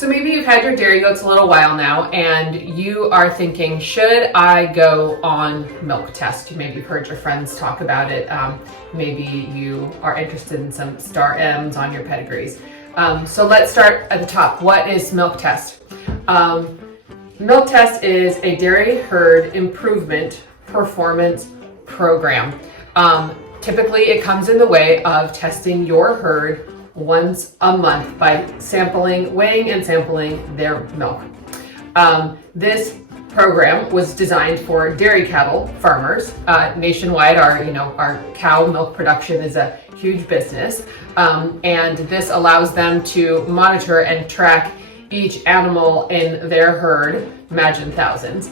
So maybe you've had your dairy goats a little while now and you are thinking, should I go on milk test? Maybe you've heard your friends talk about it. Maybe you are interested in some star M's on your pedigrees. So let's start at the top. What is milk test? Milk test is a dairy herd improvement performance program. Typically it comes in the way of testing your herd once a month by weighing and sampling their milk. This program was designed for dairy cattle farmers nationwide. Our cow milk production is a huge business, and this allows them to monitor and track each animal in their herd. Imagine thousands.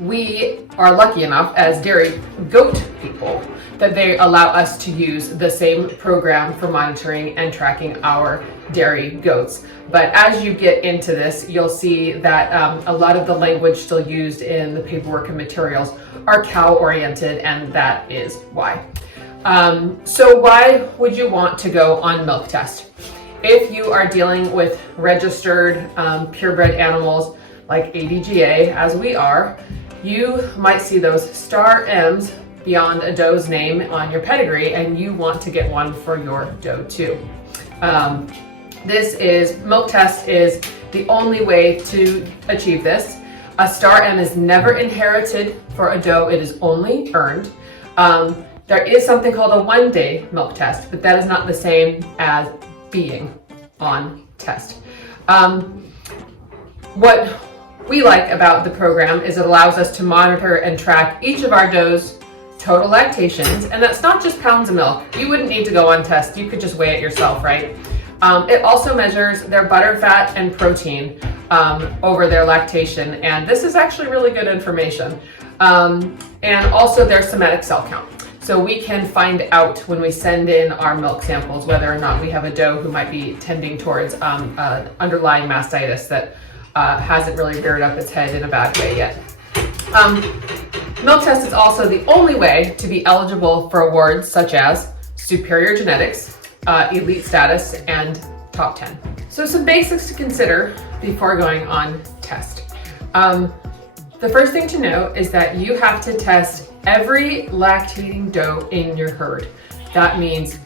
We are lucky enough as dairy goat people that they allow us to use the same program for monitoring and tracking our dairy goats. But as you get into this, you'll see that a lot of the language still used in the paperwork and materials are cow oriented, and that is why. So why would you want to go on milk test? If you are dealing with registered purebred animals like ADGA, as we are, you might see those star M's beyond a doe's name on your pedigree, and you want to get one for your doe too. Milk test is the only way to achieve this. A star M is never inherited for a doe, it is only earned. There is something called a one-day milk test, but that is not the same as being on test. What we like about the program is it allows us to monitor and track each of our does' total lactations, and that's not just pounds of milk. You wouldn't need to go on test, you could just weigh it yourself, right? It also measures their butter, fat, and protein over their lactation, and this is actually really good information. And also their somatic cell count. So we can find out when we send in our milk samples whether or not we have a doe who might be tending towards underlying mastitis that hasn't really reared up its head in a bad way yet. Milk test is also the only way to be eligible for awards such as superior genetics, elite status, and top 10. So some basics to consider before going on test. The first thing to know is that you have to test every lactating doe in your herd. That means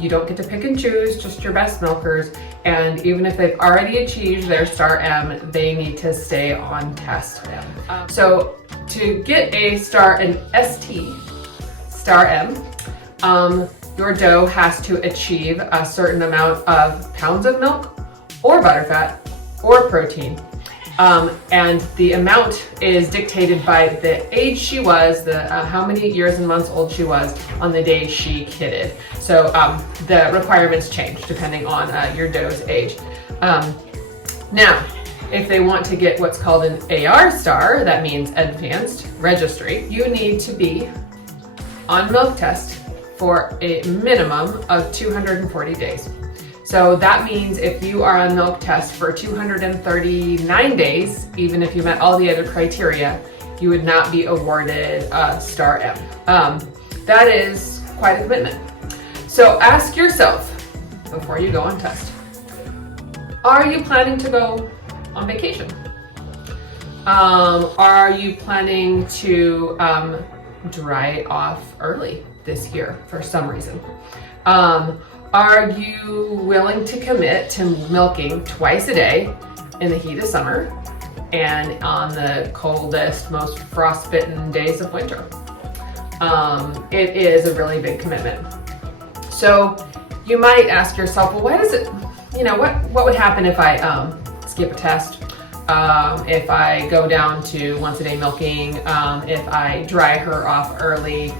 you don't get to pick and choose just your best milkers, and even if they've already achieved their star M, they need to stay on test. So to get an ST star M, your doe has to achieve a certain amount of pounds of milk or butterfat or protein. And the amount is dictated by the age she was, how many years and months old she was on the day she kidded. So the requirements change depending on your doe's age. Now, if they want to get what's called an AR star, that means advanced registry, you need to be on milk test for a minimum of 240 days. So that means if you are on milk test for 239 days, even if you met all the other criteria, you would not be awarded a star M. That is quite a commitment. So ask yourself before you go on test, are you planning to go on vacation? Are you planning to dry off early this year for some reason? Are you willing to commit to milking twice a day in the heat of summer and on the coldest, most frostbitten days of winter? It is a really big commitment. So you might ask yourself, well, why does it, what would happen if I skip a test? If I go down to once a day milking, if I dry her off early,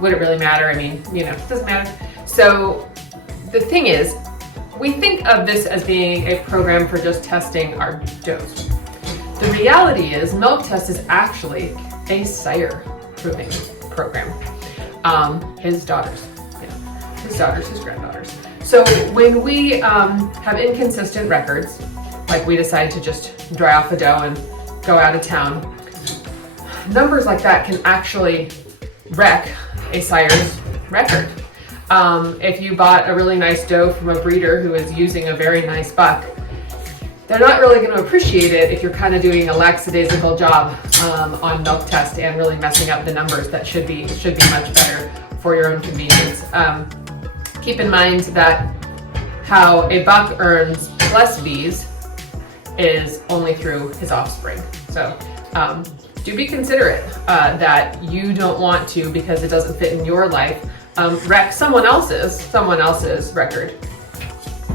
would it really matter? I mean, it doesn't matter. So the thing is, we think of this as being a program for just testing our does. The reality is milk test is actually a sire proving program. His daughters, his granddaughters. So when we have inconsistent records, like we decide to just dry off a doe and go out of town, numbers like that can actually wreck a sire's record. If you bought a really nice doe from a breeder who is using a very nice buck, they're not really going to appreciate it if you're kind of doing a lackadaisical job on milk test and really messing up the numbers that should be much better for your own convenience. Keep in mind that how a buck earns less bees is only through his offspring. So do be considerate that you don't want to, because it doesn't fit in your life, wreck someone else's record.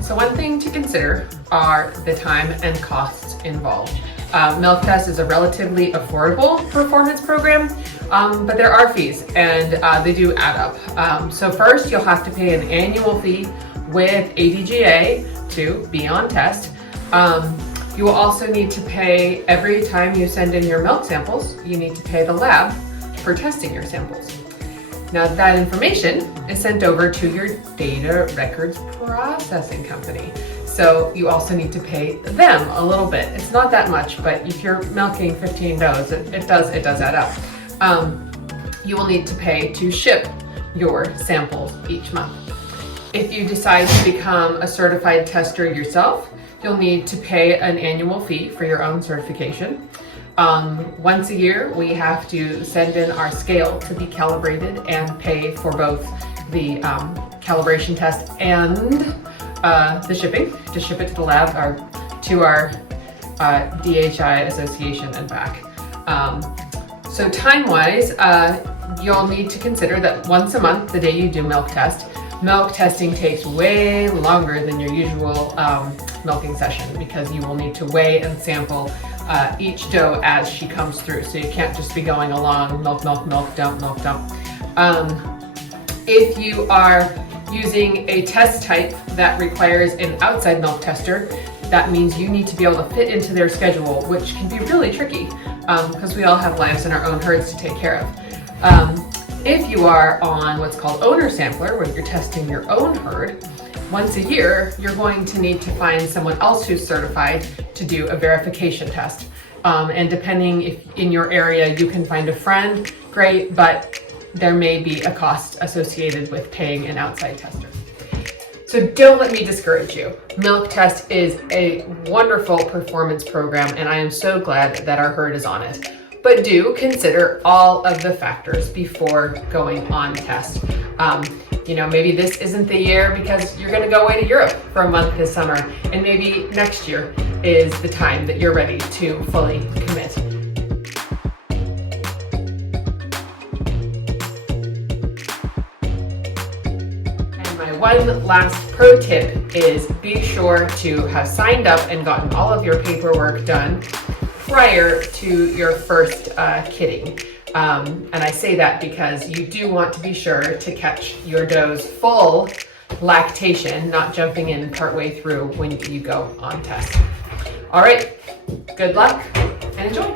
So one thing to consider are the time and costs involved. Milk test is a relatively affordable performance program, but there are fees, and they do add up. So first, you'll have to pay an annual fee with ADGA to be on test. You will also need to pay every time you send in your milk samples. You need to pay the lab for testing your samples. Now that information is sent over to your data records processing company. So you also need to pay them a little bit. It's not that much, but if you're milking 15 does, it does add up. You will need to pay to ship your samples each month. If you decide to become a certified tester yourself, you'll need to pay an annual fee for your own certification. Once a year, we have to send in our scale to be calibrated and pay for both the calibration test and the shipping, to ship it to the lab or to our DHI association and back. So time-wise, you'll need to consider that once a month, the day you do milk test, milk testing takes way longer than your usual milking session, because you will need to weigh and sample each doe as she comes through. So you can't just be going along milk, milk, milk, dump, milk, dump. If you are using a test type that requires an outside milk tester, that means you need to be able to fit into their schedule, which can be really tricky because we all have lives and our own herds to take care of. If you are on what's called owner sampler, where you're testing your own herd, once a year, you're going to need to find someone else who's certified to do a verification test. And depending if in your area you can find a friend, great, but there may be a cost associated with paying an outside tester. So don't let me discourage you. Milk Test is a wonderful performance program, and I am so glad that our herd is on it. But do consider all of the factors before going on test. Maybe this isn't the year because you're going to go away to Europe for a month this summer, and maybe next year is the time that you're ready to fully commit. And my one last pro tip is be sure to have signed up and gotten all of your paperwork done prior to your first kidding. And I say that because you do want to be sure to catch your doe's full lactation, not jumping in partway through when you go on test. All right, good luck and enjoy.